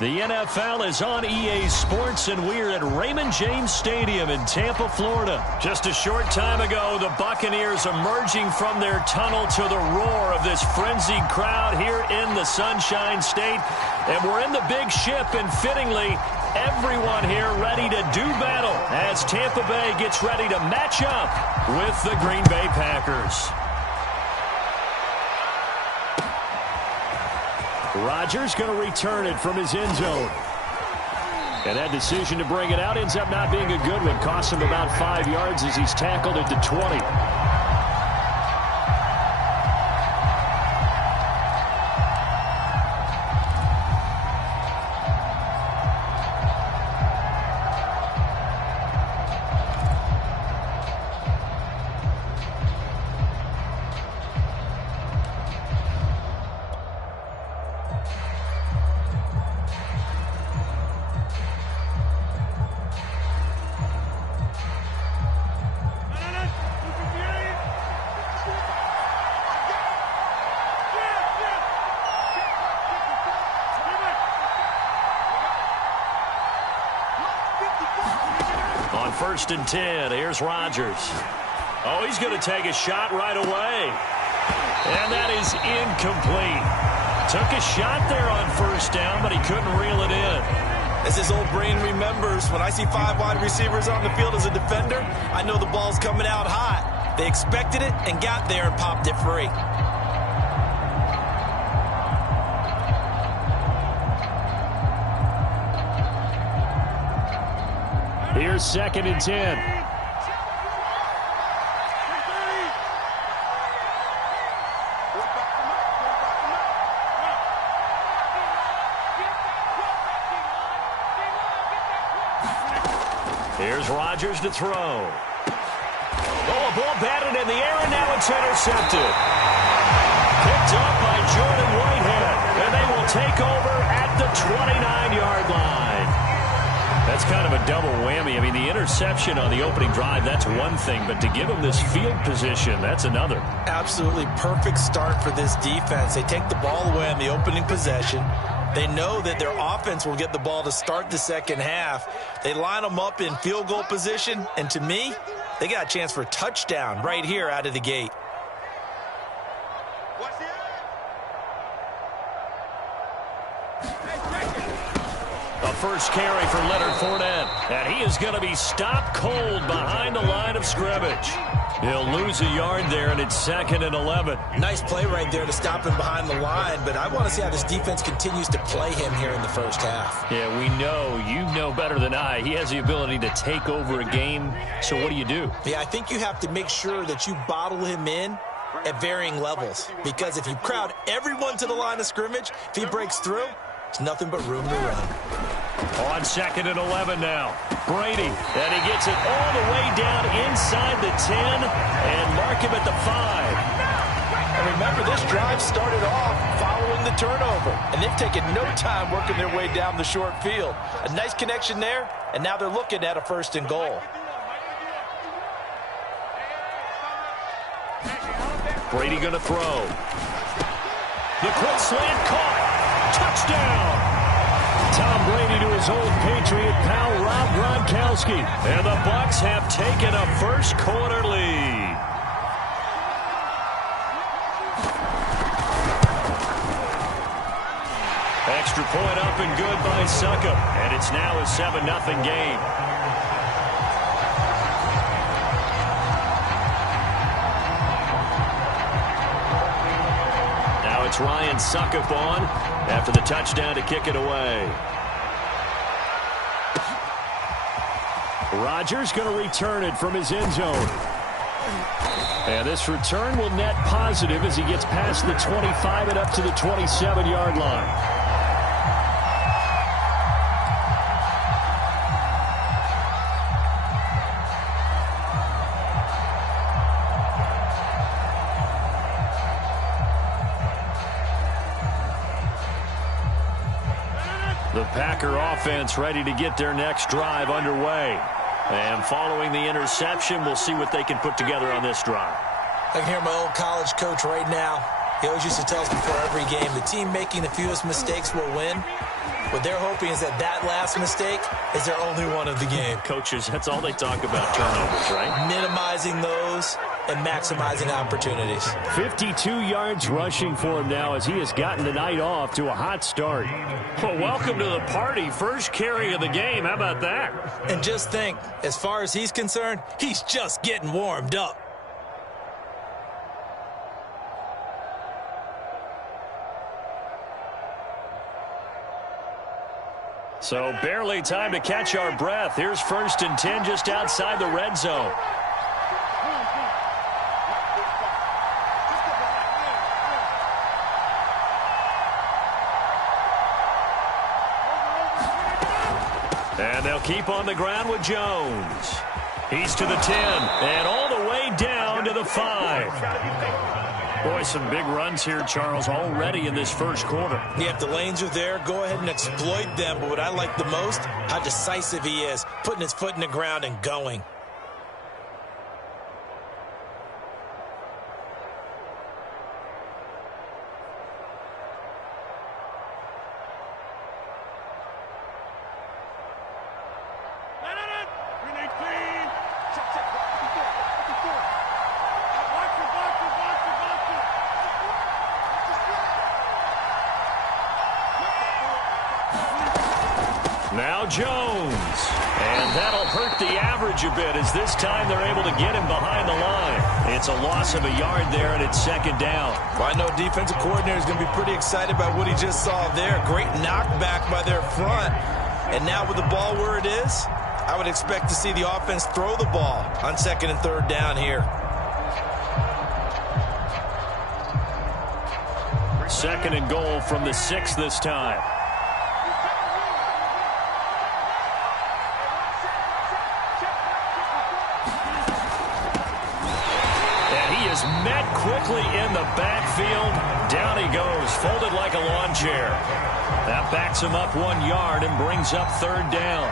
The NFL is on EA Sports, and we're at Raymond James Stadium in Tampa, Florida. Just a short time ago, the Buccaneers emerging from their tunnel to the roar of this frenzied crowd here in the Sunshine State. And we're in the big ship, and fittingly, everyone here ready to do battle as Tampa Bay gets ready to match up with the Green Bay Packers. Rodgers going to return it from his end zone. And that decision to bring it out ends up not being a good one. Costs him about 5 yards as he's tackled at the 20. On 1st and 10, here's Rodgers. Oh, he's going to take a shot right away. And that is incomplete. Took a shot there on 1st down, but he couldn't reel it in. As his old brain remembers, when I see 5 wide receivers on the field as a defender, I know the ball's coming out hot. They expected it and got there and popped it free. Here's 2nd and 10. Here's Rodgers to throw. Oh, a ball batted in the air, and now it's intercepted. Picked up by Jordan Whitehead, and they will take over at the 29-yard line. That's kind of a double whammy. I mean, the interception on the opening drive, that's one thing, but to give them this field position, that's another. Absolutely perfect start for this defense. They take the ball away on the opening possession. They know that their offense will get the ball to start the second half. They line them up in field goal position, and to me, they got a chance for a touchdown right here out of the gate. A first carry for Leonard Fournette, and he is going to be stopped cold behind the line of scrimmage. He'll lose a yard there, and it's 2nd and 11. Nice play right there to stop him behind the line, but I want to see how this defense continues to play him here in the first half. Yeah, we know. You know better than I. He has the ability to take over a game, so what do you do? Yeah, I think you have to make sure that you bottle him in at varying levels, because if you crowd everyone to the line of scrimmage, if he breaks through, it's nothing but room to run. On 2nd and 11 now. Brady, and he gets it all the way down inside the 10 and mark him at the 5. And remember, this drive started off following the turnover, and they've taken no time working their way down the short field. A nice connection there, and now they're looking at a 1st and goal. Brady going to throw. The quick slant caught. Touchdown. Tom Brady to his old Patriot pal Rob Gronkowski. And the Bucs have taken a first quarter lead. Extra point up and good by Succop. And it's now a 7-0 game. Now it's Ryan Succop on after the touchdown to kick it away. Rodgers going to return it from his end zone. And this return will net positive as he gets past the 25 and up to the 27-yard line. The Packer offense ready to get their next drive underway. And following the interception, we'll see what they can put together on this drive. I can hear my old college coach right now. He always used to tell us before every game, the team making the fewest mistakes will win. What they're hoping is that that last mistake is their only one of the game. Coaches, that's all they talk about, turnovers, right? Minimizing those and maximizing opportunities. 52 yards rushing for him now as he has gotten the night off to a hot start. Well, welcome to the party. First carry of the game. How about that? And just think, as far as he's concerned, he's just getting warmed up. So barely time to catch our breath. Here's 1st and 10 just outside the red zone. And they'll keep on the ground with Jones. He's to the 10 and all the way down to the 5. Boy, some big runs here, Charles, already in this first quarter. Yeah, if the lanes are there, go ahead and exploit them. But what I like the most, how decisive he is, putting his foot in the ground and going. Now Jones, and that'll hurt the average a bit as this time they're able to get him behind the line. It's a loss of a yard there, and it's 2nd down. Well, I know defensive coordinator is going to be pretty excited about what he just saw there. Great knockback by their front. And now with the ball where it is, I would expect to see the offense throw the ball on 2nd and 3rd down here. 2nd and goal from the 6 this time. Met quickly in the backfield. Down he goes, folded like a lawn chair. That backs him up 1 yard and brings up 3rd down.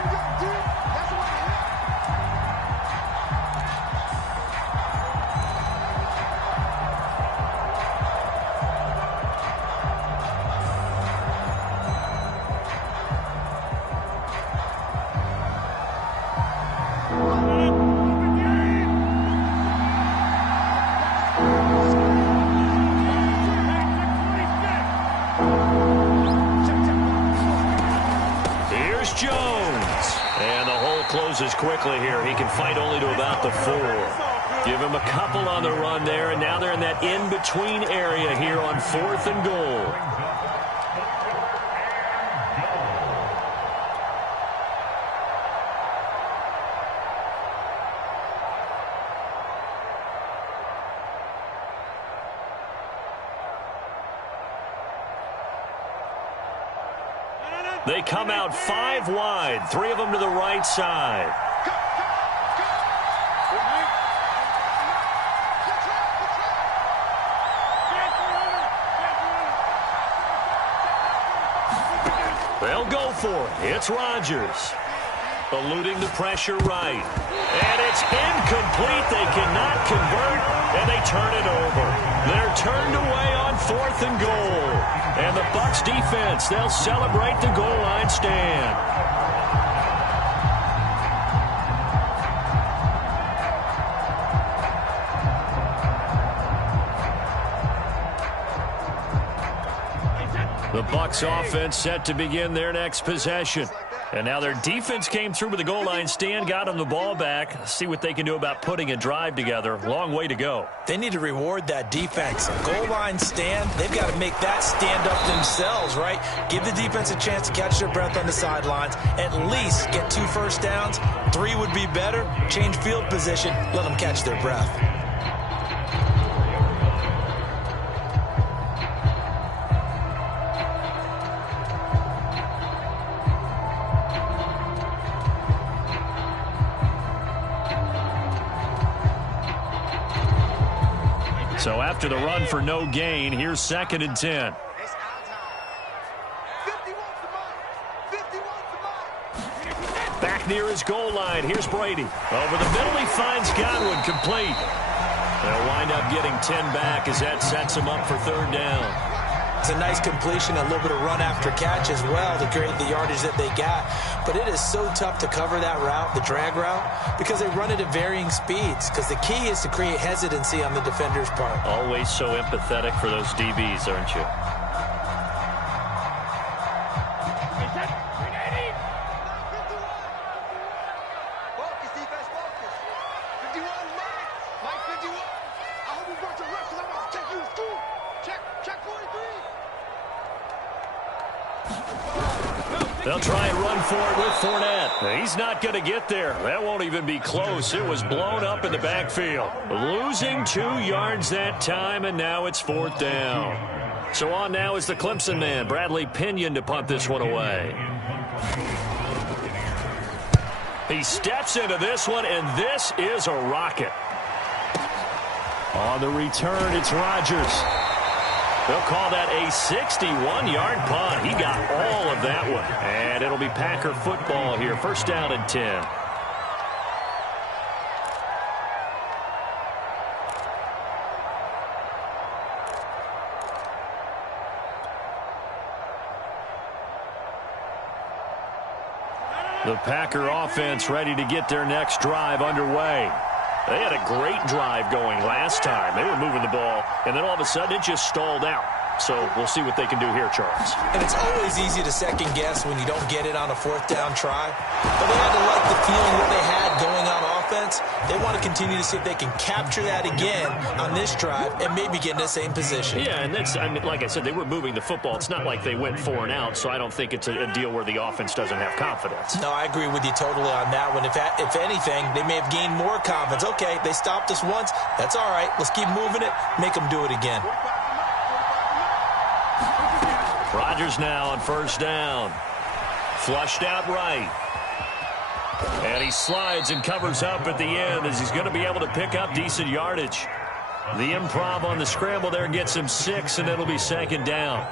Closes quickly here. He can fight only to about the 4. Give him a couple on the run there, and now they're in that in-between area here on 4th and goal. They come out 5 wide, 3 of them to the right side. They'll go for it. It's Rodgers. Eluding the pressure right. And it's incomplete. They cannot convert, and they turn it over. They're turned away on 4th and goal. And the Bucs defense, they'll celebrate the goal line stand. The Bucs offense set to begin their next possession. And now their defense came through with the goal line stand, got them the ball back. Let's see what they can do about putting a drive together. Long way to go. They need to reward that defense. Goal line stand, they've got to make that stand up themselves, right? Give the defense a chance to catch their breath on the sidelines. At least get 2 first downs. 3 would be better. Change field position. Let them catch their breath. So after the run for no gain, here's 2nd and 10. Back near his goal line. Here's Brady. Over the middle, he finds Godwin, complete. They'll wind up getting 10 back as that sets him up for 3rd down. It's a nice completion, a little bit of run after catch as well to create the yardage that they got. But it is so tough to cover that route, the drag route, because they run it at varying speeds. Because the key is to create hesitancy on the defender's part. Always so empathetic for those DBs, aren't you? They'll try and run for it with Fournette. He's not going to get there. That won't even be close. It was blown up in the backfield. Losing 2 yards that time, and now it's 4th down. So on now is the Clemson man, Bradley Pinion, to punt this one away. He steps into this one, and this is a rocket. On the return, it's Rodgers. They'll call that a 61-yard punt. He got all of that one. And it'll be Packer football here. 1st down and 10. The Packer offense ready to get their next drive underway. They had a great drive going last time. They were moving the ball, and then all of a sudden it just stalled out. So we'll see what they can do here, Charles. And it's always easy to second guess when you don't get it on a 4th down try. But they had to like the feeling that they had going on offense. They want to continue to see if they can capture that again on this drive and maybe get in the same position. Yeah, and that's, I mean, like I said, they were moving the football. It's not like they went 4 and out, so I don't think it's a deal where the offense doesn't have confidence. No, I agree with you totally on that one. If anything, they may have gained more confidence. Okay, they stopped us once. That's all right. Let's keep moving it. Make them do it again. Rodgers now on 1st down. Flushed out right. And he slides and covers up at the end as he's going to be able to pick up decent yardage. The improv on the scramble there gets him 6, and it'll be 2nd down.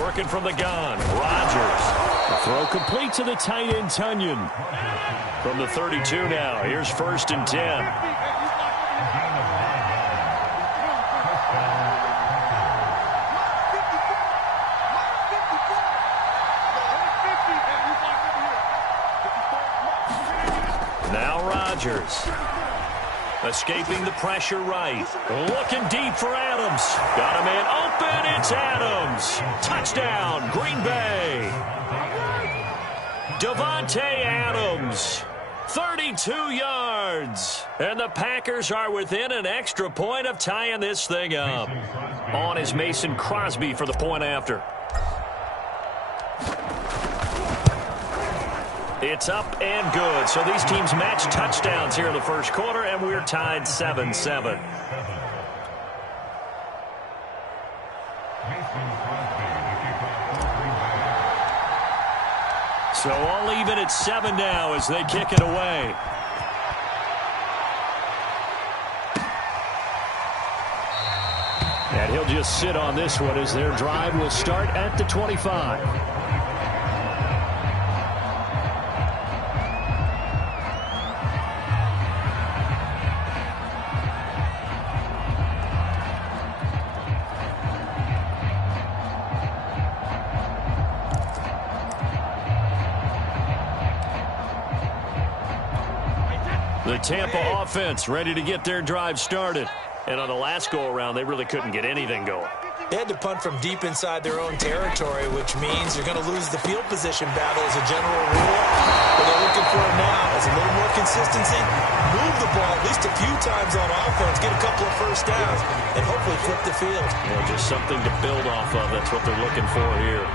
Working from the gun, Rodgers. The throw complete to the tight end, Tunyon. From the 32 now, here's 1st and 10. Now Rodgers. Escaping the pressure right. Looking deep for Adams. Got a man open. It's Adams. Touchdown, Green Bay. Davante Adams. 32 yards. And the Packers are within an extra point of tying this thing up. On is Mason Crosby for the point after. It's up and good. So these teams match touchdowns here in the 1st quarter, and we're tied 7-7. So all even at 7 now as they kick it away. And he'll just sit on this one as their drive will start at the 25. The Tampa offense ready to get their drive started. And on the last go-around, they really couldn't get anything going. They had to punt from deep inside their own territory, which means you're going to lose the field position battle as a general rule. What they're looking for now is a little more consistency, move the ball at least a few times on offense, get a couple of 1st downs, and hopefully flip the field. Yeah, just something to build off of. That's what they're looking for here.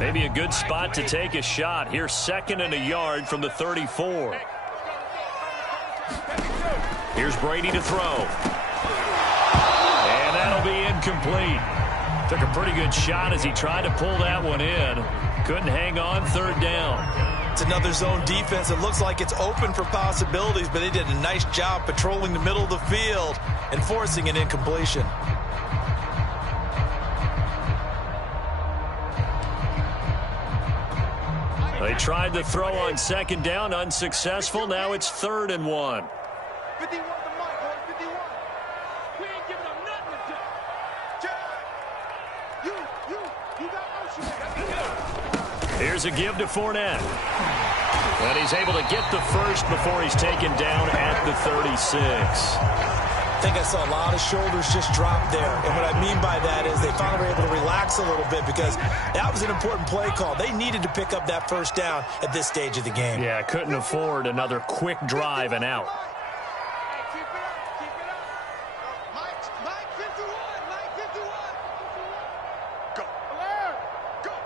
Maybe a good spot to take a shot. Here's 2nd and a yard from the 34. Here's Brady to throw. And that'll be incomplete. Took a pretty good shot as he tried to pull that one in. Couldn't hang on, 3rd down. It's another zone defense. It looks like it's open for possibilities, but they did a nice job patrolling the middle of the field and forcing an incompletion. They tried to throw on 2nd down, unsuccessful. Now it's 3rd and 1. 51 to Mike, 51. We ain't giving them nothing to do. You got motion. Here's a give to Fournette. And he's able to get the first before he's taken down at the 36. I think I saw a lot of shoulders just drop there. And what I mean by that is they finally were able to relax a little bit because that was an important play call. They needed to pick up that first down at this stage of the game. Yeah, couldn't afford another quick drive and out. Keep it up. Mike 51. Go. Go.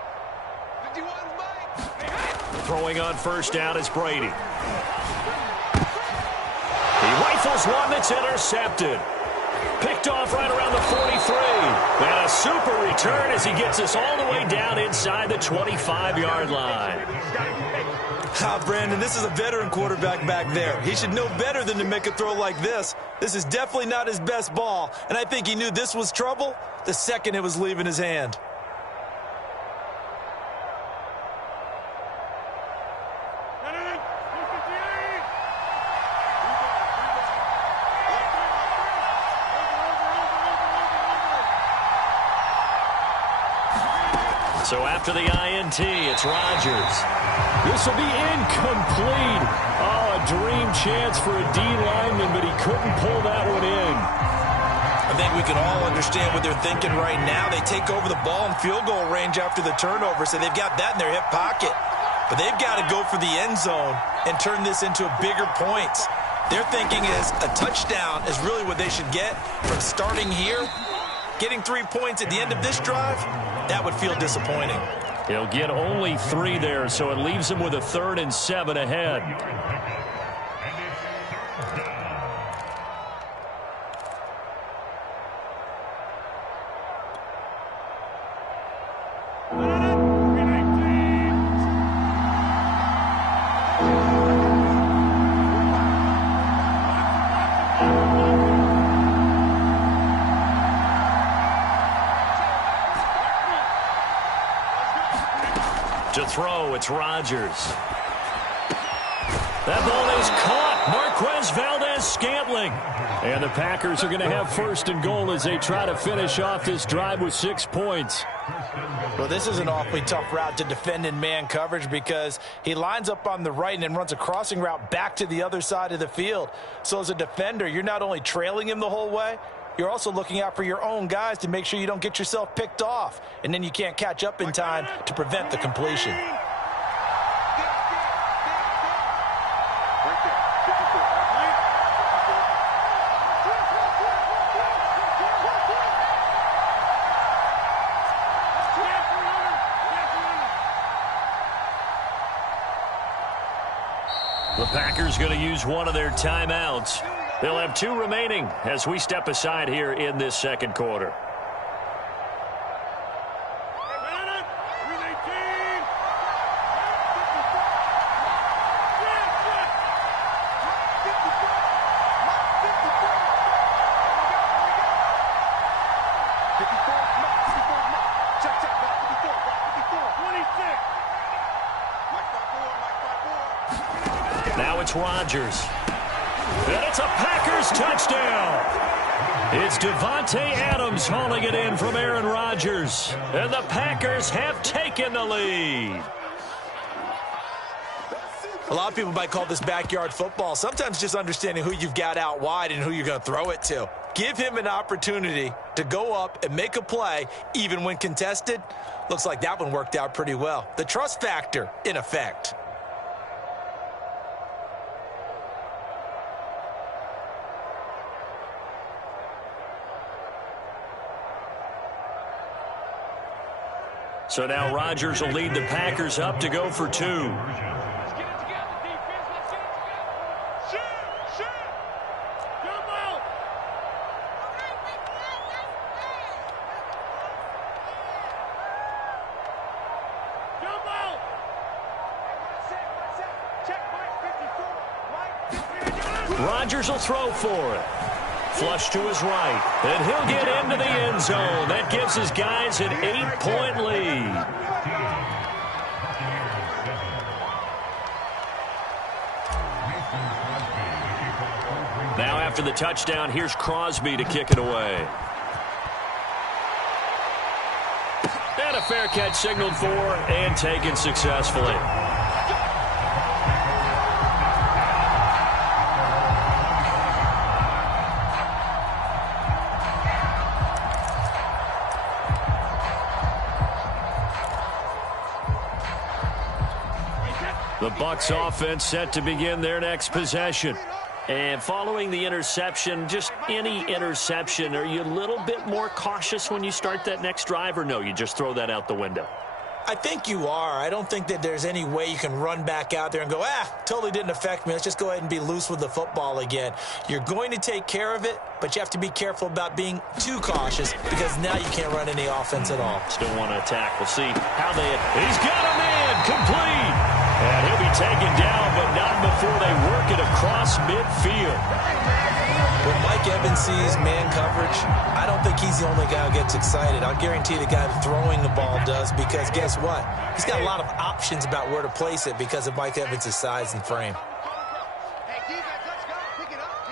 51's Mike. Throwing on 1st down is Brady. He rifles one that's intercepted. Picked off right around the 43. And a super return as he gets us all the way down inside the 25-yard line. Brandon, this is a veteran quarterback back there. He should know better than to make a throw like this. This is definitely not his best ball, and I think he knew this was trouble the second it was leaving his hand. So after the INT, it's Rodgers. This will be incomplete. Oh, a dream chance for a D lineman, but he couldn't pull that one in. I think we can all understand what they're thinking right now. They take over the ball in field goal range after the turnover, so they've got that in their hip pocket. But they've got to go for the end zone and turn this into bigger points. Their thinking is a touchdown is really what they should get from starting here. Getting 3 points at the end of this drive, that would feel disappointing. He'll get only 3 there, so it leaves him with a 3rd and 7 ahead. To throw, it's Rodgers. That ball is caught. Marquez Valdez-Scantling. And the Packers are going to have 1st and goal as they try to finish off this drive with 6 points. Well, this is an awfully tough route to defend in man coverage because he lines up on the right and then runs a crossing route back to the other side of the field. So as a defender, you're not only trailing him the whole way, you're also looking out for your own guys to make sure you don't get yourself picked off. And then you can't catch up in time to prevent the completion. The Packers going to use one of their timeouts. They'll have 2 remaining as we step aside here in this 2nd quarter. Now it's Rodgers. And it's a Packers touchdown. It's Devontae Adams hauling it in from Aaron Rodgers. And the Packers have taken the lead. A lot of people might call this backyard football. Sometimes just understanding who you've got out wide and who you're going to throw it to. Give him an opportunity to go up and make a play, even when contested. Looks like that one worked out pretty well. The trust factor in effect. So now Rodgers will lead the Packers up to go for 2. Let's get it together, defense. Let's get it together. Shoot! Shoot! Jump out! Jump out! Check Mike 54. Mike 54. Rodgers will throw for it. Flush to his right. And he'll get into the end zone. That gives his guys an 8-point lead. Now after the touchdown, here's Crosby to kick it away. And a fair catch signaled for and taken successfully. The Bucs offense set to begin their next possession. And following the interception, just any interception, are you a little bit more cautious when you start that next drive, or no, you just throw that out the window? I think you are. I don't think that there's any way you can run back out there and go, totally didn't affect me. Let's just go ahead and be loose with the football again. You're going to take care of it, but you have to be careful about being too cautious because now you can't run any offense at all. Still want to attack. We'll see how they... He's got a man complete. And he'll be taken down, but not before they work it across midfield. When Mike Evans sees man coverage, I don't think he's the only guy who gets excited. I'll guarantee the guy throwing the ball does, because guess what? He's got a lot of options about where to place it because of Mike Evans' size and frame. Hey, defense, let's go. Pick it up,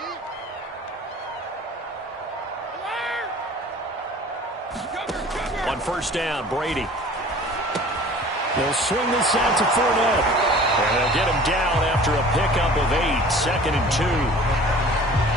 D. On first down, Brady. They'll swing this out to Fournette. And they'll get him down after a pickup of 8, 2nd and 2.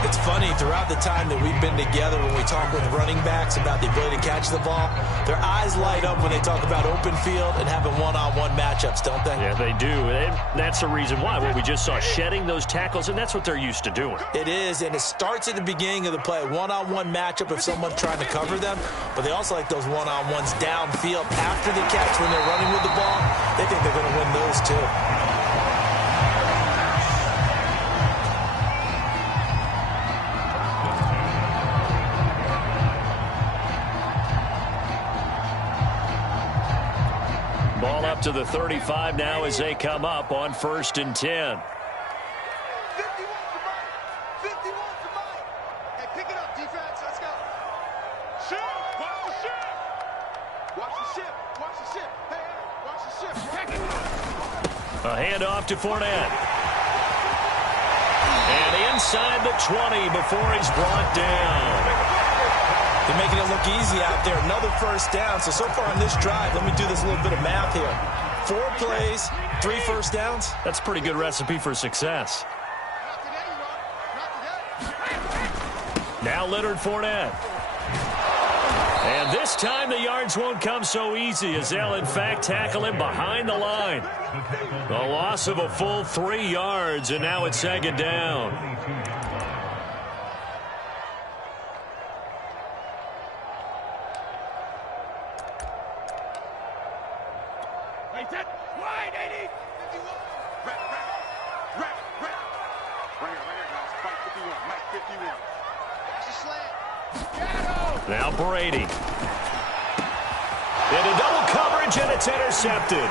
It's funny, throughout the time that we've been together, when we talk with running backs about the ability to catch the ball, their eyes light up when they talk about open field and having one-on-one matchups, don't they? Yeah, they do. And that's the reason why. What we just saw, shedding those tackles, and that's what they're used to doing. It is, and it starts at the beginning of the play. One-on-one matchup if someone's trying to cover them, but they also like those one-on-ones downfield after the catch when they're running with the ball. They think they're going to win those too. Ball up to the 35 now as they come up on 1st and 10. 51 for Mike. 51 for Mike. Hey, pick it up, defense. Let's go. Ship. Watch the ship. Watch the ship. Watch the ship. Hey, watch the ship. Check it. A handoff to Fournette. And inside the 20 before he's brought down. They're making it look easy out there. Another first down. So far on this drive, let me do this little bit of math here. 4 plays, 3 first downs. That's a pretty good recipe for success. Not today, you are. Not today. Now Leonard Fournette. And this time the yards won't come so easy as they'll in fact tackle him behind the line. The loss of a full 3 yards, and now it's 2nd down. Wide, 80. 51. Right here, guys. Fight 51. Mike 51. That's a slant. Now Brady. Into double coverage, and it's intercepted.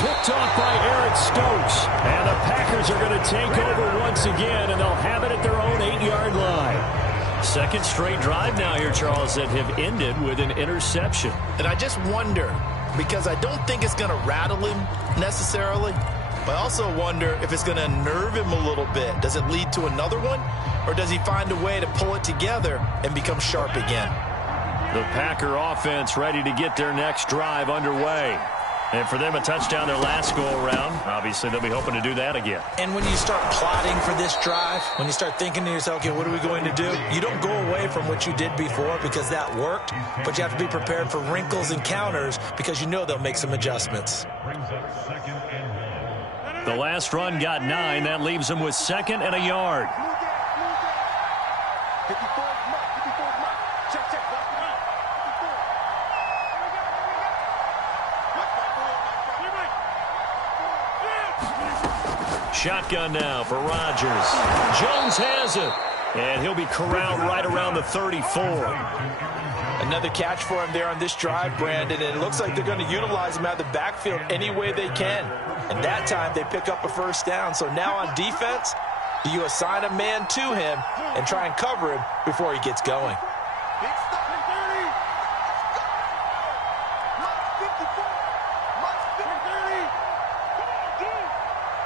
Picked off by Eric Stokes. And the Packers are going to take over once again, and they'll have it at their own 8-yard line. 2nd straight drive now here, Charles, that have ended with an interception. And I just wonder, because I don't think it's going to rattle him necessarily, but I also wonder if it's going to unnerve him a little bit. Does it lead to another one, or does he find a way to pull it together and become sharp again? The Packer offense ready to get their next drive underway. And for them, a touchdown their last go-around. Obviously, they'll be hoping to do that again. And when you start plotting for this drive, when you start thinking to yourself, okay, what are we going to do? You don't go away from what you did before because that worked, but you have to be prepared for wrinkles and counters because you know they'll make some adjustments. The last run got 9. That leaves them with 2nd and a yard. 54 Mike. 54 Mike. Check. Watch the run. 54. Shotgun now for Rodgers. Jones has it. And he'll be corralled right around the 34. Another catch for him there on this drive, Brandon, and it looks like they're going to utilize him out of the backfield any way they can. And that time they pick up a first down. So now on defense, do you assign a man to him and try and cover him before he gets going? Big stop. 30. Mike 54. Mike 30. Come on, dude.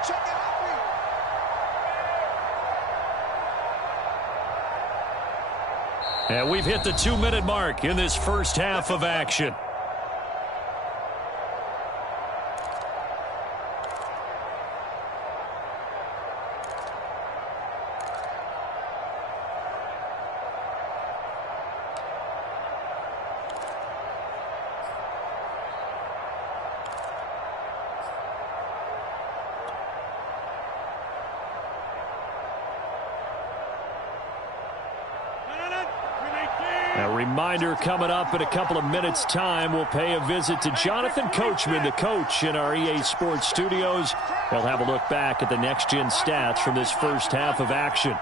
Check it out, please. And we've hit the 2-minute mark in this first half of action. A reminder coming up in a couple of minutes' time. We'll pay a visit to Jonathan Coachman, the coach in our EA Sports studios. They'll have a look back at the next-gen stats from this first half of action.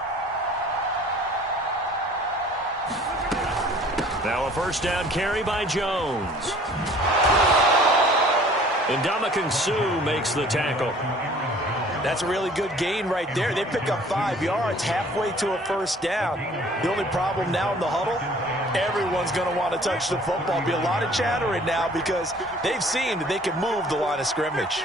Now a first down carry by Jones. And Ndamukong Suh makes the tackle. That's a really good gain right there. They pick up 5 yards halfway to a first down. The only problem now in the huddle, everyone's going to want to touch the football. Be a lot of chattering now because they've seen that they can move the line of scrimmage.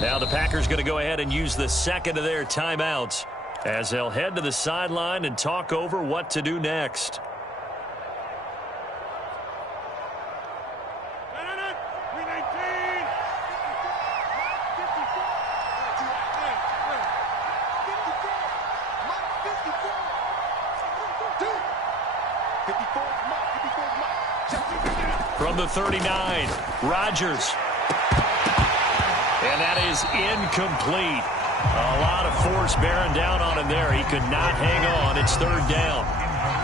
Now the Packers going to go ahead and use the second of their timeouts as they'll head to the sideline and talk over what to do next. From the 39, Rodgers. And that is incomplete. A lot of force bearing down on him there. He could not hang on. It's third down.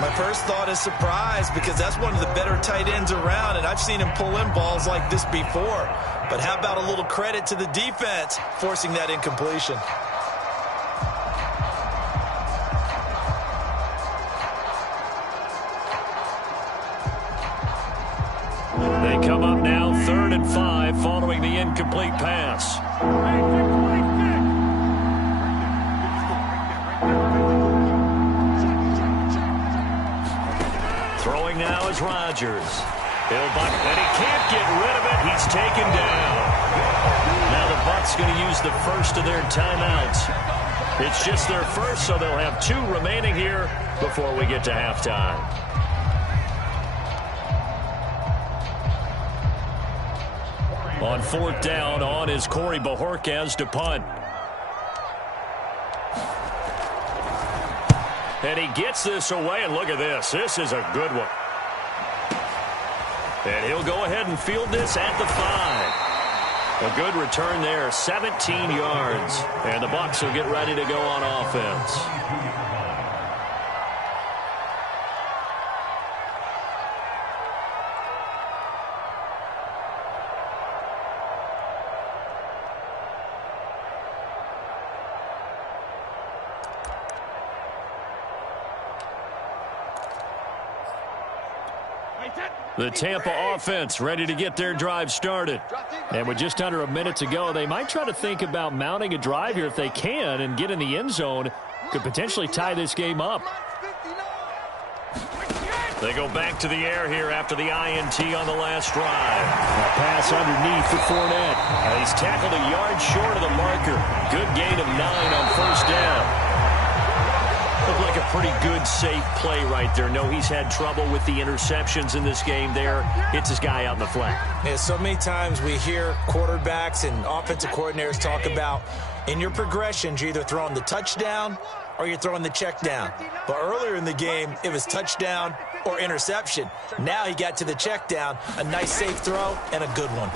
My first thought is surprise because that's one of the better tight ends around, and I've seen him pull in balls like this before. But how about a little credit to the defense forcing that incompletion? They come up now 3rd and 5 following the incomplete pass. Throwing now is Rodgers. He'll buck, and he can't get rid of it. He's taken down. Now the Bucs going to use the first of their timeouts. It's just their first, so they'll have 2 remaining here before we get to halftime. On 4th down, on is Corey Bojorquez to punt. And he gets this away, and look at this. This is a good one. And he'll go ahead and field this at the 5. A good return there, 17 yards. And the Bucs will get ready to go on offense. The Tampa offense ready to get their drive started. And with just under a minute to go, they might try to think about mounting a drive here if they can and get in the end zone. Could potentially tie this game up. They go back to the air here after the INT on the last drive. A pass underneath for Fournette. He's tackled a yard short of the marker. Good gain of 9 on first down. Looked like a pretty good, safe play right there. No, he's had trouble with the interceptions in this game there. Hits his guy out in the flat. Yeah, so many times we hear quarterbacks and offensive coordinators talk about in your progressions, you're either throwing the touchdown or you're throwing the check down. But earlier in the game, it was touchdown or interception. Now he got to the check down. A nice, safe throw and a good one.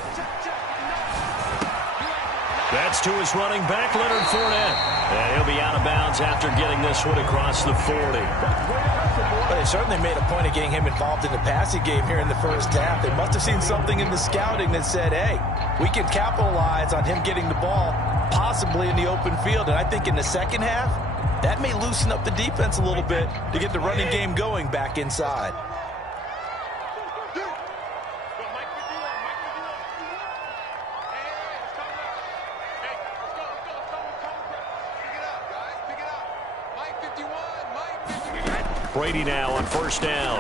That's to his running back, Leonard Fournette. And he'll be out of bounds after getting this one across the 40. But they certainly made a point of getting him involved in the passing game here in the first half. They must have seen something in the scouting that said, hey, we can capitalize on him getting the ball, possibly in the open field. And I think in the second half, that may loosen up the defense a little bit to get the running game going back inside. Brady now on first down.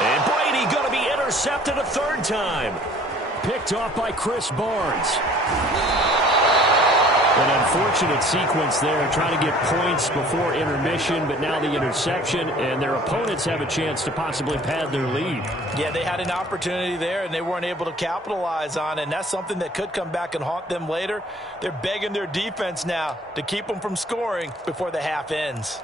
And Brady going to be intercepted a third time. Picked off by Chris Barnes. An unfortunate sequence there, trying to get points before intermission, but now the interception, and their opponents have a chance to possibly pad their lead. Yeah, they had an opportunity there, and they weren't able to capitalize on it, and that's something that could come back and haunt them later. They're begging their defense now to keep them from scoring before the half ends.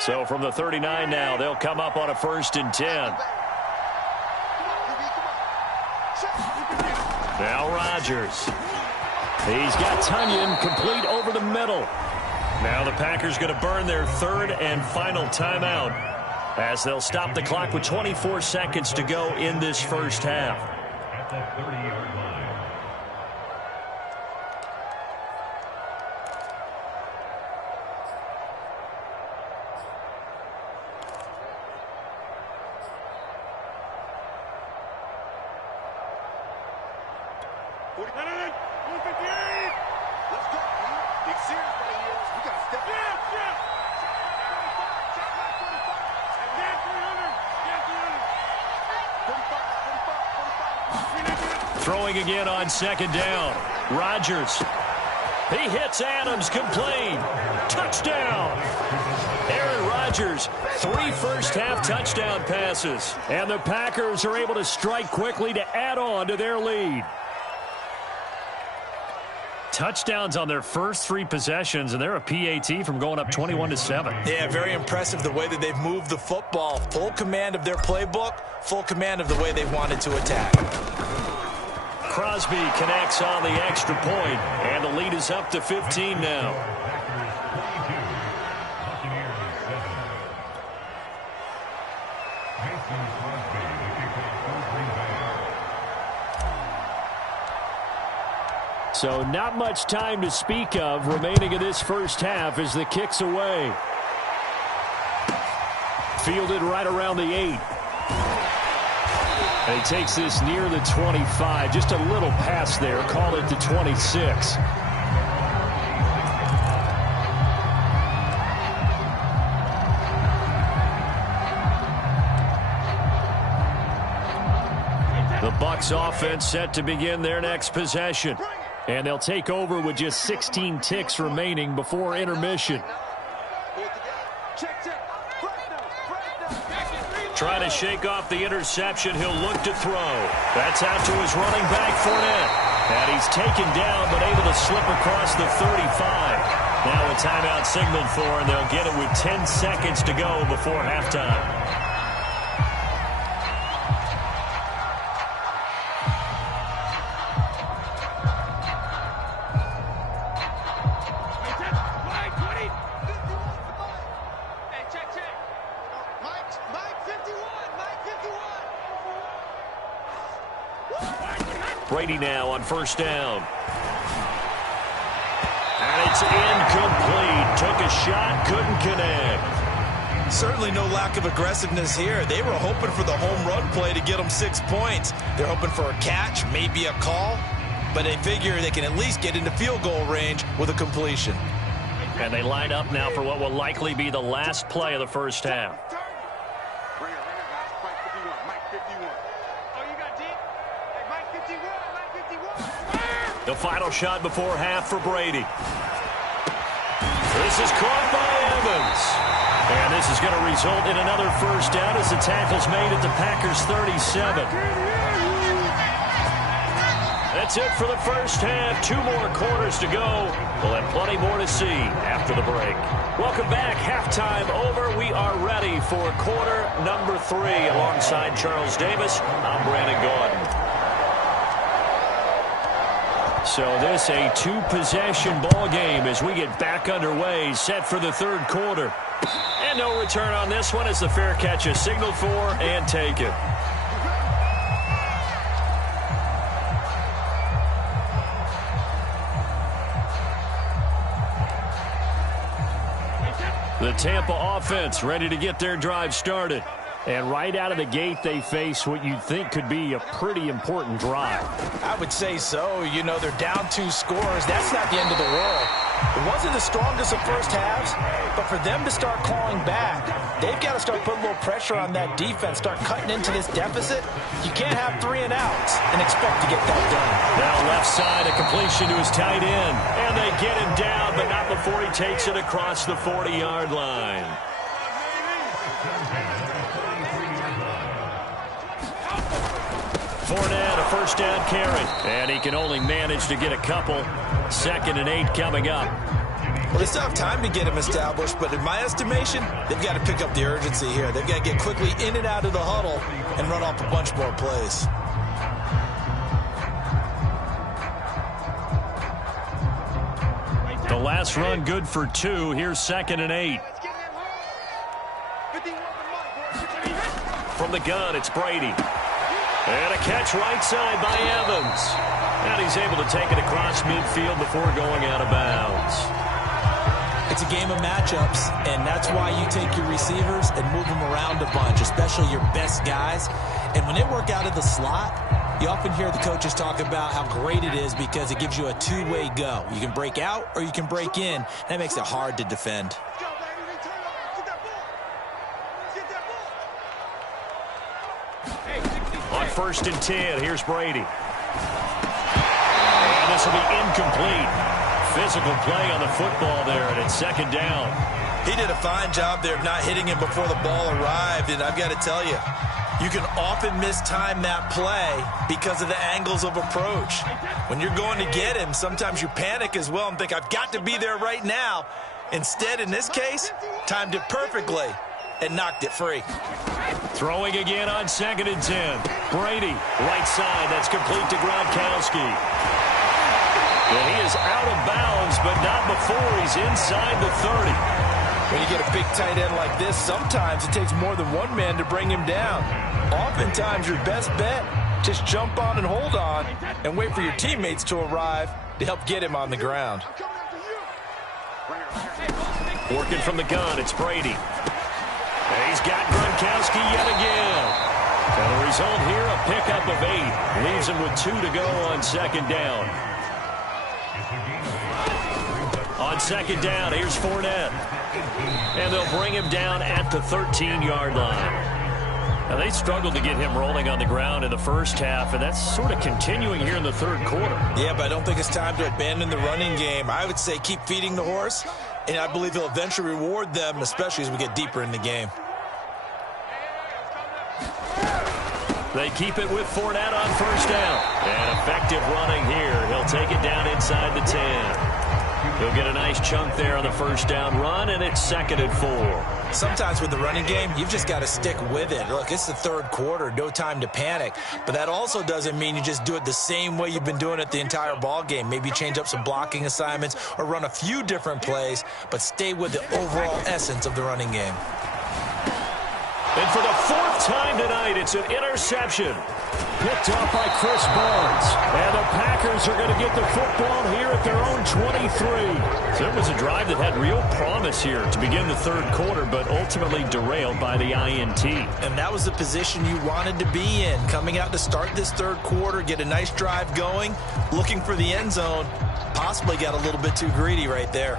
So from the 39 now, they'll come up on a 1st and 10. Now Rodgers. He's got Tunyon complete over the middle. Now the Packers going to burn their 3rd and final timeout as they'll stop the clock with 24 seconds to go in this first half. At the 30-yard line. Throwing again on 2nd down. Rodgers. He hits Adams complete. Touchdown. Aaron Rodgers, 3 first-half touchdown passes. And the Packers are able to strike quickly to add on to their lead. Touchdowns on their first 3 possessions, and they're a PAT from going up 21-7. Yeah, very impressive the way that they've moved the football. Full command of their playbook, full command of the way they've wanted to attack. Crosby connects on the extra point, and the lead is up to 15 now. So not much time to speak of remaining in this first half as the kick's away. Fielded right around the 8. And he takes this near the 25. Just a little pass there. Call it the 26. The Bucs offense set to begin their next possession. And they'll take over with just 16 ticks remaining before intermission. Trying to shake off the interception. He'll look to throw. That's out to his running back, Fournette. And he's taken down, but able to slip across the 35. Now a timeout signaled for, and they'll get it with 10 seconds to go before halftime. Brady now on first down. And it's incomplete. Took a shot, couldn't connect. Certainly no lack of aggressiveness here. They were hoping for the home run play to get them 6 points. They're hoping for a catch, maybe a call, but they figure they can at least get into field goal range with a completion. And they line up now for what will likely be the last play of the first half. The final shot before half for Brady. This is caught by Evans. And this is going to result in another first down as the tackle's made at the Packers' 37. That's it for the first half. 2 more quarters to go. We'll have plenty more to see after the break. Welcome back. Halftime over. We are ready for quarter number 3. Alongside Charles Davis, I'm Brandon Gordon. So this a 2-possession ball game as we get back underway, set for the third quarter. And no return on this one as the fair catch is signaled for and taken. The Tampa offense ready to get their drive started. And right out of the gate, they face what you'd think could be a pretty important drive. I would say so. You know, they're down 2 scores. That's not the end of the world. It wasn't the strongest of first halves, but for them to start clawing back, they've got to start putting a little pressure on that defense, start cutting into this deficit. You can't have 3 and outs and expect to get that done. Now left side, a completion to his tight end. And they get him down, but not before he takes it across the 40-yard line. Fournette, a first down carry. And he can only manage to get a couple. 2nd and 8 coming up. Well, they still have time to get him established, but in my estimation, they've got to pick up the urgency here. They've got to get quickly in and out of the huddle and run off a bunch more plays. The last run good for 2. Here's 2nd and 8. From the gun, it's Brady. And a catch right side by Evans. And he's able to take it across midfield before going out of bounds. It's a game of matchups, and that's why you take your receivers and move them around a bunch, especially your best guys. And when they work out of the slot, you often hear the coaches talk about how great it is because it gives you a 2-way go. You can break out or you can break in. That makes it hard to defend. On 1st and 10, here's Brady. And this will be incomplete. Physical play on the football there, and it's 2nd down. He did a fine job there of not hitting him before the ball arrived, and I've got to tell you, you can often mistime that play because of the angles of approach. When you're going to get him, sometimes you panic as well and think, I've got to be there right now. Instead, in this case, timed it perfectly and knocked it free. Throwing again on 2nd and 10. Brady, right side, that's complete to Gronkowski. And he is out of bounds, but not before he's inside the 30. When you get a big tight end like this, sometimes it takes more than one man to bring him down. Oftentimes, your best bet, just jump on and hold on and wait for your teammates to arrive to help get him on the ground. Working from the gun, it's Brady. And he's got Gronkowski yet again. And the result here, a pickup of 8. Leaves him with 2 to go on 2nd down. On 2nd down, here's Fournette. And they'll bring him down at the 13-yard line. Now, they struggled to get him rolling on the ground in the first half, and that's sort of continuing here in the third quarter. Yeah, but I don't think it's time to abandon the running game. I would say keep feeding the horse, and I believe he'll eventually reward them, especially as we get deeper in the game. They keep it with Fournette on 1st down. And effective running here. He'll take it down inside the 10. He'll get a nice chunk there on the 1st down run, and it's 2nd and 4. Sometimes with the running game, you've just got to stick with it. Look, it's the third quarter, no time to panic. But that also doesn't mean you just do it the same way you've been doing it the entire ball game. Maybe change up some blocking assignments or run a few different plays, but stay with the overall essence of the running game. And for the 4th time tonight, it's an interception. Picked off by Chris Barnes. And the Packers are going to get the football here at their own 23. So it was a drive that had real promise here to begin the third quarter, but ultimately derailed by the INT. And that was the position you wanted to be in. Coming out to start this third quarter, get a nice drive going, looking for the end zone. Possibly got a little bit too greedy right there.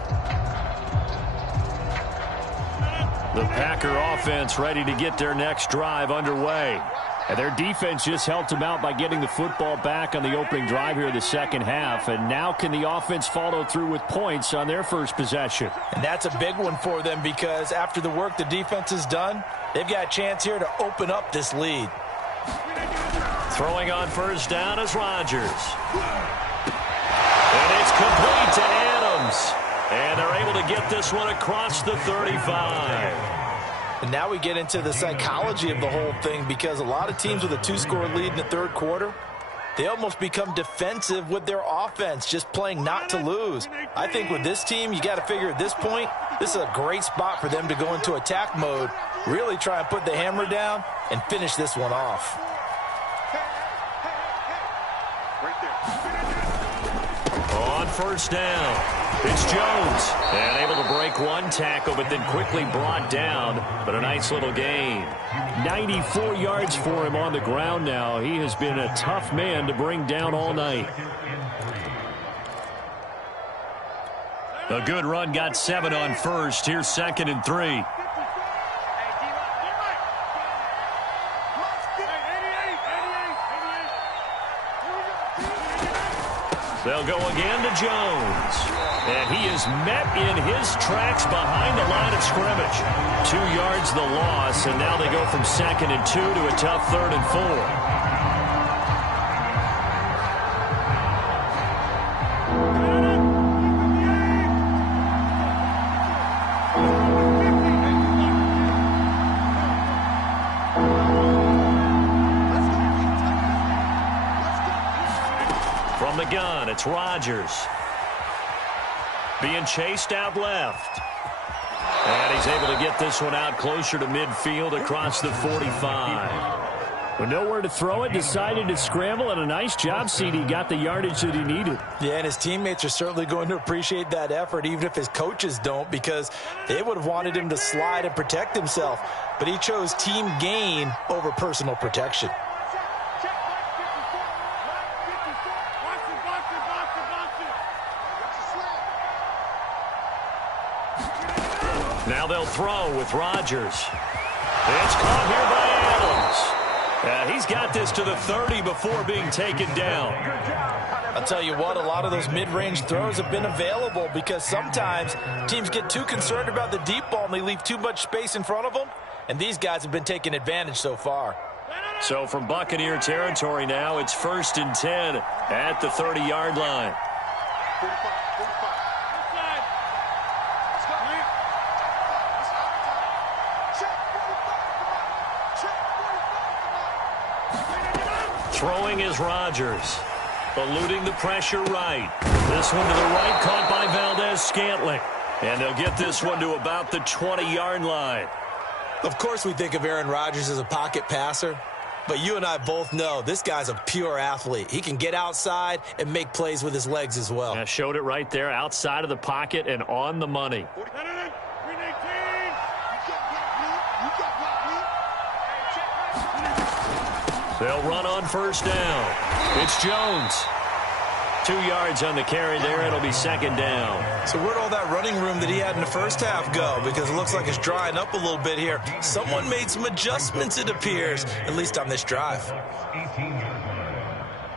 The Packer offense ready to get their next drive underway. And their defense just helped them out by getting the football back on the opening drive here in the second half. And now can the offense follow through with points on their first possession? And that's a big one for them because after the work the defense has done, they've got a chance here to open up this lead. Throwing on first down is Rodgers. And it's complete to Adams. And they're able to get this one across the 35. And now we get into the psychology of the whole thing, because a lot of teams with a 2-score lead in the third quarter, they almost become defensive with their offense, just playing not to lose. I think with this team, you got to figure at this point, this is a great spot for them to go into attack mode, really try and put the hammer down and finish this one off. On first down, it's Jones. And able to break one tackle, but then quickly brought down. But a nice little gain. 94 yards for him on the ground now. He has been a tough man to bring down all night. A good run, got 7 on first. Here's 2nd and 3. They'll go again to Jones. And he is met in his tracks behind the line of scrimmage. 2 yards the loss, and now they go from 2nd and 2 to a tough 3rd and 4. From the gun, it's Rodgers. Being chased out left. And he's able to get this one out closer to midfield across the 45. With nowhere to throw it, decided to scramble, and a nice job, CD. Got the yardage that he needed. Yeah, and his teammates are certainly going to appreciate that effort, even if his coaches don't, because they would have wanted him to slide and protect himself. But he chose team gain over personal protection. Now they'll throw with Rodgers. It's caught here by Adams. He's got this to the 30 before being taken down. I'll tell you what, a lot of those mid-range throws have been available, because sometimes teams get too concerned about the deep ball and they leave too much space in front of them, and these guys have been taking advantage so far. So from Buccaneer territory now, it's 1st and 10 at the 30-yard line. Throwing is Rodgers. Eluding the pressure right. This one to the right, caught by Valdez-Scantling. And they'll get this one to about the 20-yard line. Of course we think of Aaron Rodgers as a pocket passer, but you and I both know this guy's a pure athlete. He can get outside and make plays with his legs as well. Yeah, showed it right there, outside of the pocket and on the money. They'll run on first down. It's Jones. 2 yards on the carry there. It'll be 2nd down. So where'd all that running room that he had in the first half go? Because it looks like it's drying up a little bit here. Someone made some adjustments, it appears, at least on this drive.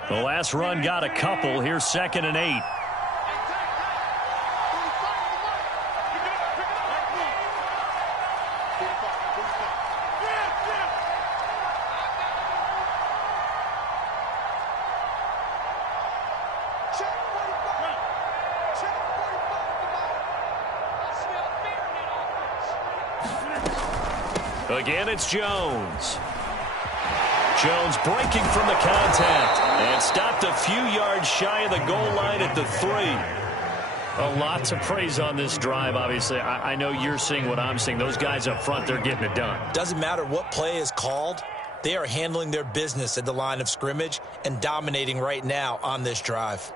The last run got a couple. Here's 2nd and 8. Again, it's Jones. Jones breaking from the contact and stopped a few yards shy of the goal line at the 3. A lot to praise on this drive, obviously. I know you're seeing what I'm seeing. Those guys up front, they're getting it done. Doesn't matter what play is called. They are handling their business at the line of scrimmage and dominating right now on this drive.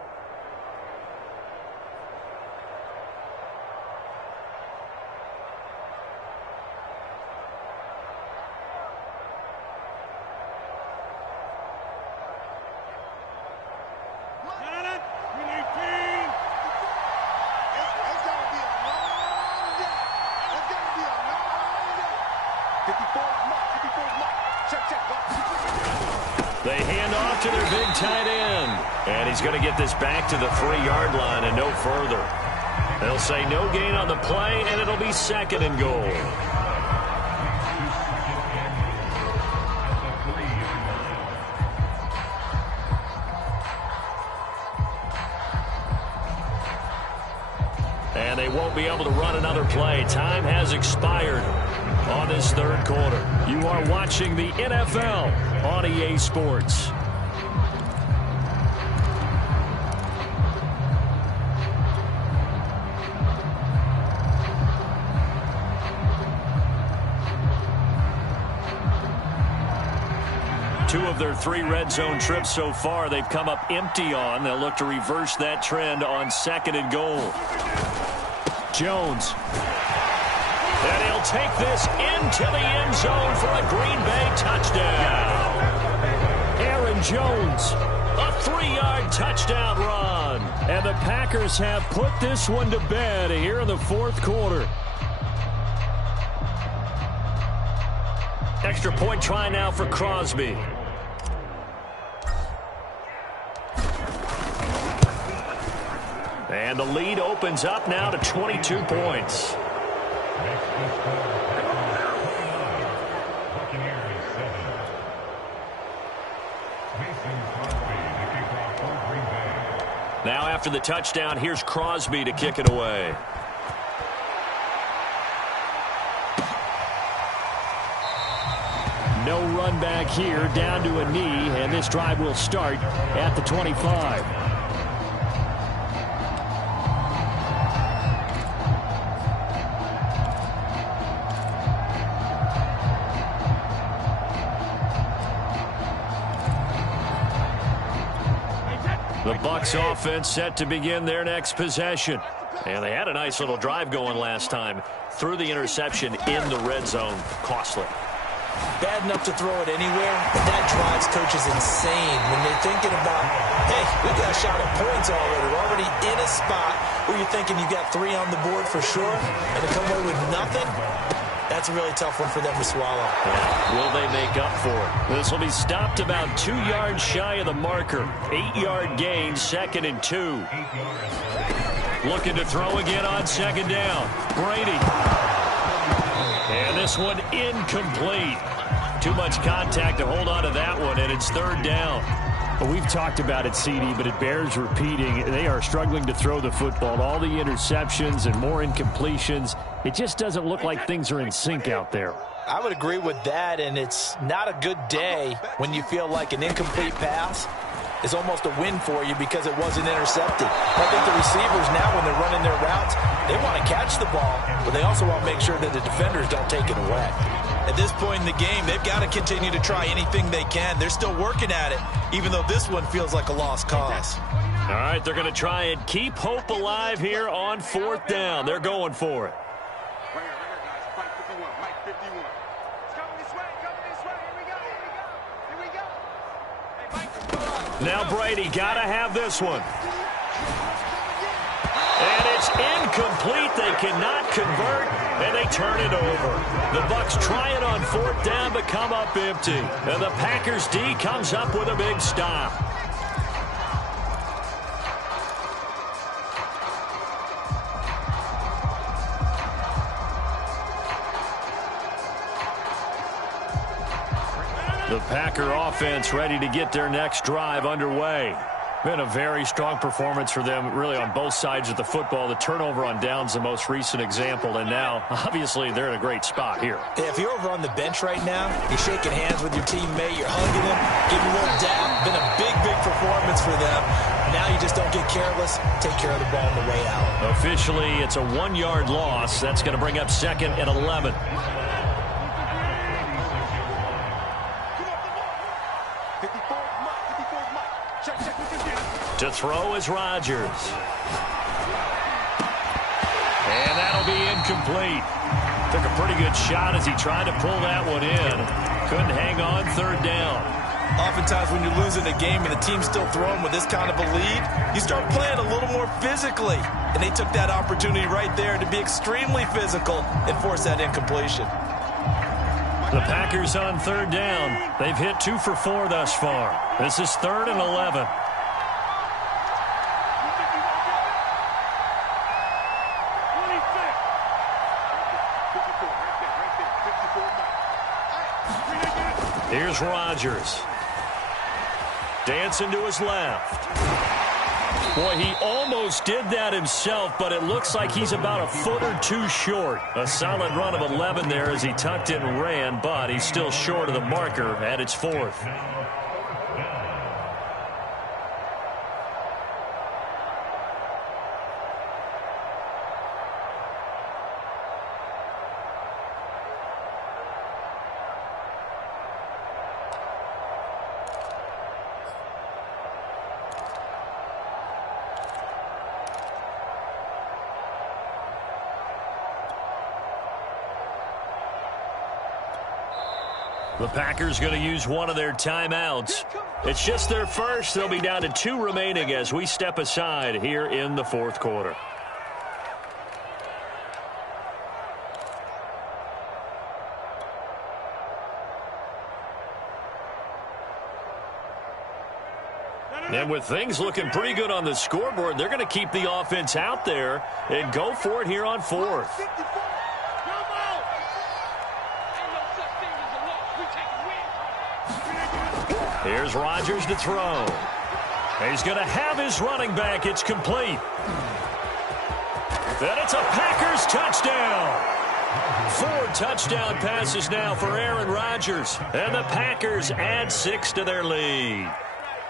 They hand off to their big tight end. And he's going to get this back to the 3-yard line and no further. They'll say no gain on the play, and it'll be 2nd and goal. won't be able to run another play. Time has expired on this third quarter. You are watching the NFL on EA Sports. Two of their 3 red zone trips so far, they've come up empty on. They'll look to reverse that trend on 2nd and goal. Jones. And he'll take this into the end zone for a Green Bay touchdown. Aaron Jones, a 3-yard touchdown run. And the Packers have put this one to bed here in the 4th quarter. Extra point try now for Crosby. And the lead opens up now to 22 points. Now after the touchdown, here's Crosby to kick it away. No run back here, down to a knee, and this drive will start at the 25. The Bucs offense set to begin their next possession. And they had a nice little drive going last time. Threw the interception in the red zone. Costly. Bad enough to throw it anywhere, but that drives coaches insane when they're thinking about, hey, we got a shot at points already. We're already in a spot where you're thinking you got 3 on the board for sure, and to come away with nothing, that's a really tough one for them to swallow. Yeah. Will they make up for it? This will be stopped about 2 yards shy of the marker. 8-yard gain, 2nd and 2. Looking to throw again on 2nd down. Brady. And this one incomplete. Too much contact to hold on to that one, and it's 3rd down. Well, we've talked about it, CD, but it bears repeating. They are struggling to throw the football. All the interceptions and more incompletions. It just doesn't look like things are in sync out there. I would agree with that, and it's not a good day when you feel like an incomplete pass is almost a win for you because it wasn't intercepted. I think the receivers now, when they're running their routes, they want to catch the ball, but they also want to make sure that the defenders don't take it away. At this point in the game, they've got to continue to try anything they can. They're still working at it, even though this one feels like a lost cause. All right, they're going to try and keep hope alive here on 4th down. They're going for it. Right here, guys. Mike 51. Mike 51. It's coming this way. Coming this way. Here we go. Here we go. Hey, Mike. Now Brady got to have this one. And it's incomplete. They cannot convert, and they turn it over. The Bucs try it on 4th down, but come up empty. And the Packers D comes up with a big stop. The Packer offense ready to get their next drive underway. Been a very strong performance for them, really, on both sides of the football. The turnover on downs, the most recent example, and now, obviously, they're in a great spot here. Yeah, if you're over on the bench right now, you're shaking hands with your teammate, you're hugging him, giving a little dab. Been a big, big performance for them. Now you just don't get careless. Take care of the ball on the way out. Officially, it's a 1-yard loss. That's going to bring up 2nd and 11. To throw is Rodgers. And that'll be incomplete. Took a pretty good shot as he tried to pull that one in. Couldn't hang on 3rd down. Oftentimes when you're losing a game and the team's still throwing with this kind of a lead, you start playing a little more physically. And they took that opportunity right there to be extremely physical and force that incompletion. The Packers on 3rd down. They've hit 2 for 4 thus far. This is 3rd and 11. Here's Rodgers. Dancing to his left. Boy, he almost did that himself, but it looks like he's about a foot or two short. A solid run of 11 there as he tucked in and ran, but he's still short of the marker at its 4th. The Packers going to use one of their timeouts. It's just their first. They'll be down to 2 remaining as we step aside here in the 4th quarter. And with things looking pretty good on the scoreboard, they're going to keep the offense out there and go for it here on 4th. Here's Rodgers to throw. He's going to have his running back. It's complete. Then it's a Packers touchdown. 4 touchdown passes now for Aaron Rodgers. And the Packers add 6 to their lead.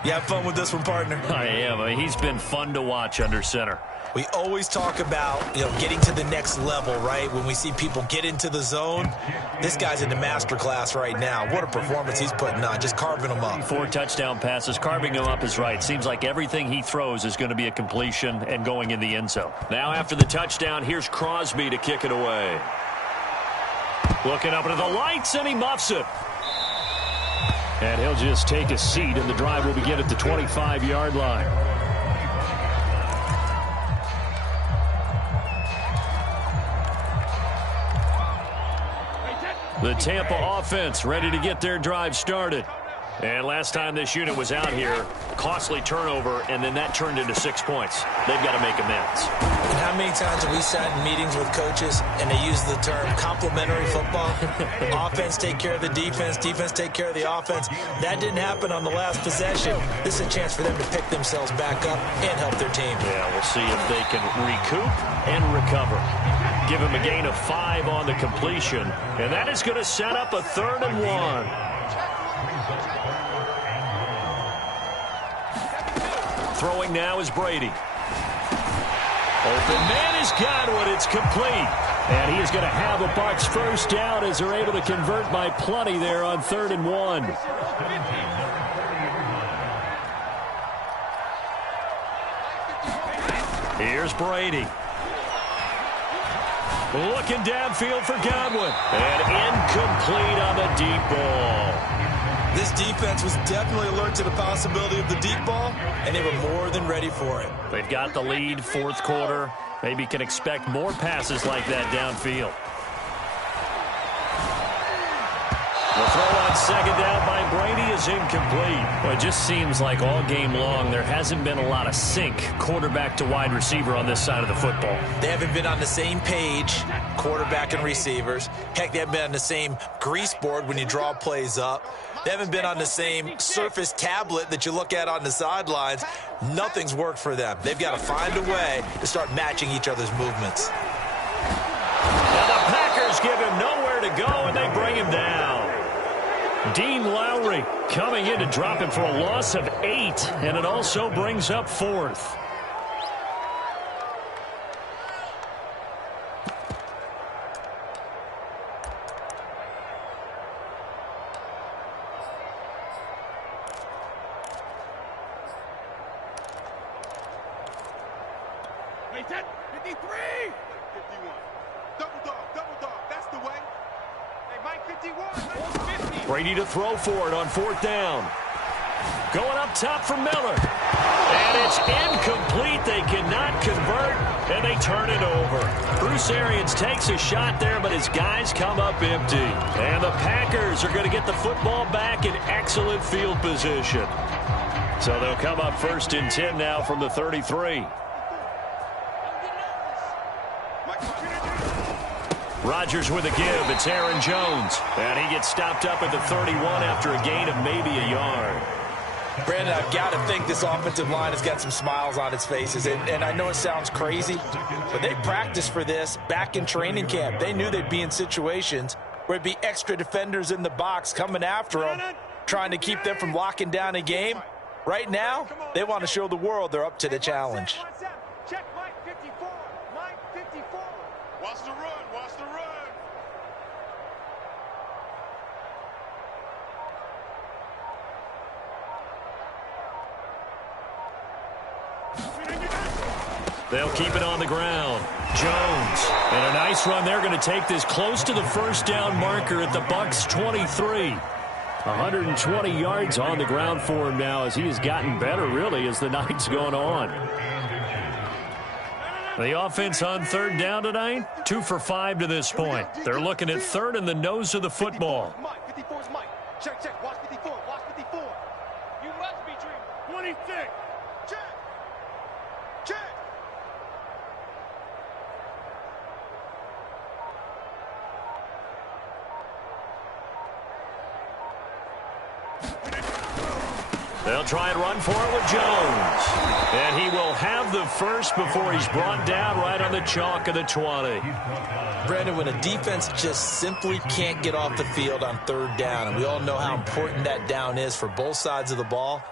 You have fun with this one, partner? I am. I mean, he's been fun to watch under center. We always talk about, getting to the next level, right? When we see people get into the zone, this guy's in the master class right now. What a performance he's putting on, just carving them up. 4 touchdown passes, carving them up is right. Seems like everything he throws is going to be a completion and going in the end zone. Now after the touchdown, here's Crosby to kick it away. Looking up into the lights, and he muffs it. And he'll just take a seat, and the drive will begin at the 25-yard line. The Tampa offense ready to get their drive started. And last time this unit was out here, costly turnover, and then that turned into 6 points. They've got to make amends. And how many times have we sat in meetings with coaches and they use the term complementary football? Offense take care of the defense, defense take care of the offense. That didn't happen on the last possession. This is a chance for them to pick themselves back up and help their team. Yeah, we'll see if they can recoup and recover. Give him a gain of 5 on the completion, and that is going to set up a 3rd and 1. Throwing now is Brady. Open man is Godwin. It's complete. And he is going to have a Bucs first down as they're able to convert by plenty there on 3rd and 1. Here's Brady. Looking downfield for Godwin. And incomplete on the deep ball. This defense was definitely alert to the possibility of the deep ball, and they were more than ready for it. They've got the lead, 4th quarter. Maybe can expect more passes like that downfield. The throw on 2nd down by Brady is incomplete. Well, it just seems like all game long there hasn't been a lot of sync quarterback to wide receiver on this side of the football. They haven't been on the same page, quarterback and receivers. Heck, they haven't been on the same grease board when you draw plays up. They haven't been on the same surface tablet that you look at on the sidelines. Nothing's worked for them. They've got to find a way to start matching each other's movements. Now the Packers give him nowhere to go, and they bring him down. Dean Lowry coming in to drop him for a loss of 8, and it also brings up 4th. Brady to throw for it on 4th down. Going up top for Miller. And it's incomplete. They cannot convert, and they turn it over. Bruce Arians takes a shot there, but his guys come up empty. And the Packers are going to get the football back in excellent field position. So they'll come up 1st and 10 now from the 33. Rodgers with a give. It's Aaron Jones. And he gets stopped up at the 31 after a gain of maybe a yard. Brandon, I've got to think this offensive line has got some smiles on its faces. And I know it sounds crazy, but they practiced for this back in training camp. They knew they'd be in situations where there'd be extra defenders in the box coming after them, trying to keep them from locking down a game. Right now, they want to show the world they're up to the challenge. Check Mike 54. Mike 54. Watch the run. Watch the run. They'll keep it on the ground. Jones. And a nice run. They're going to take this close to the first down marker at the Bucs 23. 120 yards on the ground for him now as he has gotten better, really, as the night's gone on. The offense on third down tonight, 2 for 5 to this point. They're looking at third in the nose of the football. 54 is Mike. Check, check. Watch 54. Watch 54. You must be dreaming. 26. Check. Check. They'll try and run for it with Jones. And he will have the first before he's brought down right on the chalk of the 20. Brandon, when a defense just simply can't get off the field on third down, and we all know how important that down is for both sides of the ball,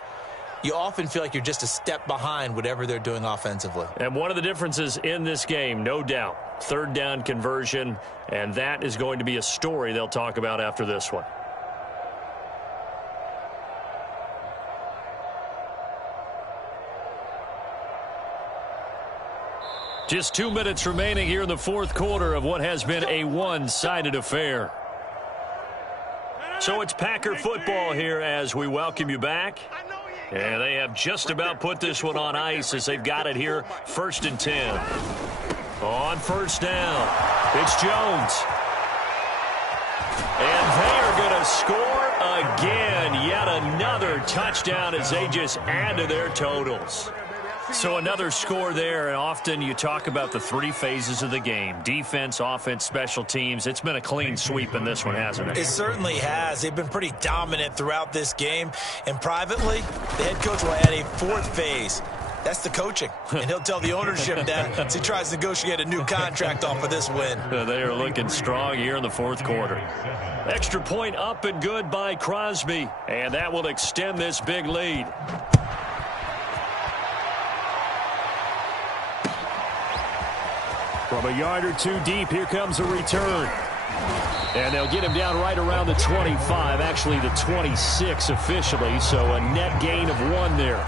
you often feel like you're just a step behind whatever they're doing offensively. And one of the differences in this game, no doubt, third down conversion, and that is going to be a story they'll talk about after this one. Just 2 minutes remaining here in the fourth quarter of what has been a one-sided affair. So it's Packer football here as we welcome you back. And they have just about put this one on ice as they've got it here, 1st and 10. On first down, it's Jones. And they are going to score again. Yet another touchdown as they just add to their totals. So another score there, and often you talk about the 3 phases of the game. Defense, offense, special teams. It's been a clean sweep in this one, hasn't it? It certainly has. They've been pretty dominant throughout this game. And privately, the head coach will add a 4th phase. That's the coaching. And he'll tell the ownership that as he tries to negotiate a new contract off of this win. They are looking strong here in the fourth quarter. Extra point up and good by Crosby. And that will extend this big lead. From a yard or 2 deep, here comes a return. And they'll get him down right around the 25, actually the 26 officially, so a net gain of 1 there.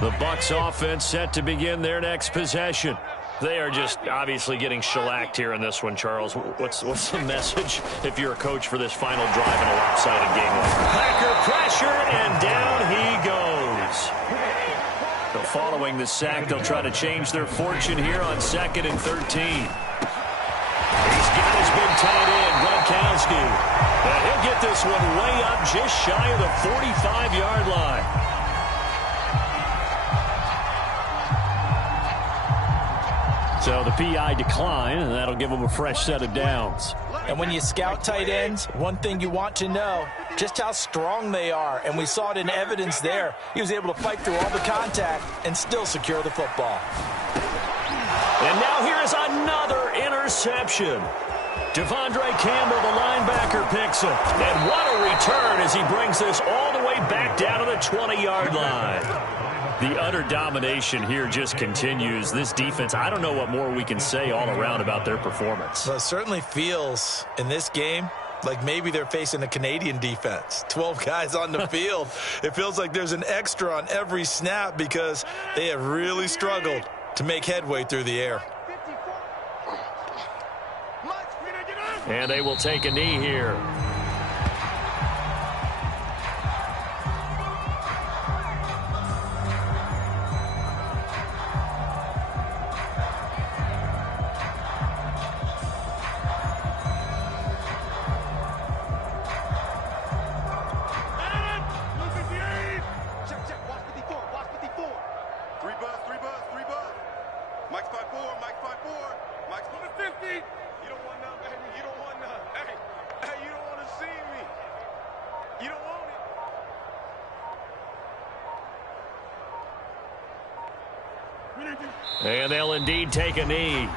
The Bucs offense set to begin their next possession. They are just obviously getting shellacked here in this one, Charles. What's the message if you're a coach for this final drive in a lopsided game? Packer pressure, and down he goes. So following the sack, they'll try to change their fortune here on 2nd and 13. He's got his big tight end, Gronkowski. And he'll get this one way up just shy of the 45-yard line. So the PI decline, and that'll give them a fresh set of downs. And when you scout tight ends, one thing you want to know, just how strong they are. And we saw it in evidence there. He was able to fight through all the contact and still secure the football. And now here is another interception. Devondre Campbell, the linebacker, picks him. And what a return as he brings this all the way back down to the 20-yard line. The utter domination here just continues. This defense, I don't know what more we can say all around about their performance. Well, it certainly feels in this game like maybe they're facing a Canadian defense. 12 guys on the field. It feels like there's an extra on every snap because they have really struggled to make headway through the air. And they will take a knee here. 3 bus, 3 bus, 3 bus. Mike's 5'4", Mike's 5'4". Mike's 50. You don't want none, baby. You don't want none. Hey, you don't want to see me. You don't want it. And they'll indeed take a knee.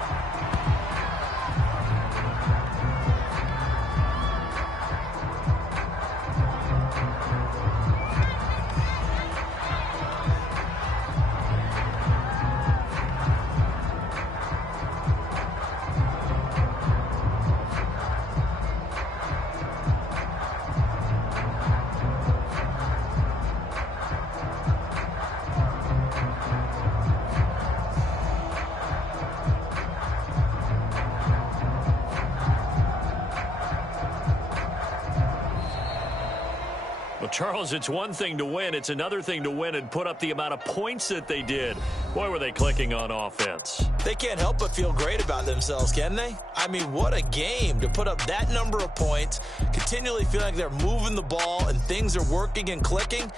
Charles, it's one thing to win. It's another thing to win and put up the amount of points that they did. Boy, were they clicking on offense. They can't help but feel great about themselves, can they? I mean, what a game to put up that number of points, continually feel like they're moving the ball and things are working and clicking.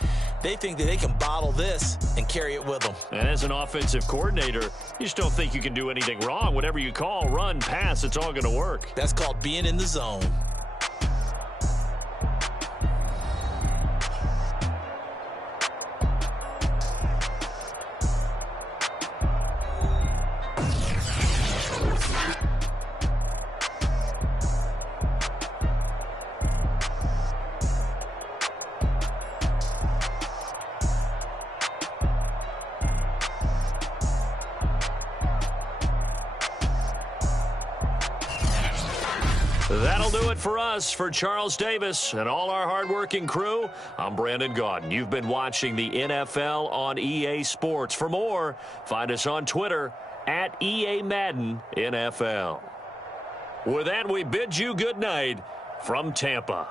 They think that they can bottle this and carry it with them. And as an offensive coordinator, you just don't think you can do anything wrong. Whatever you call, run, pass, it's all going to work. That's called being in the zone. That'll do it for us. For Charles Davis and all our hardworking crew, I'm Brandon Gaudin. You've been watching the NFL on EA Sports. For more, find us on Twitter at EA Madden NFL. With that, we bid you good night from Tampa.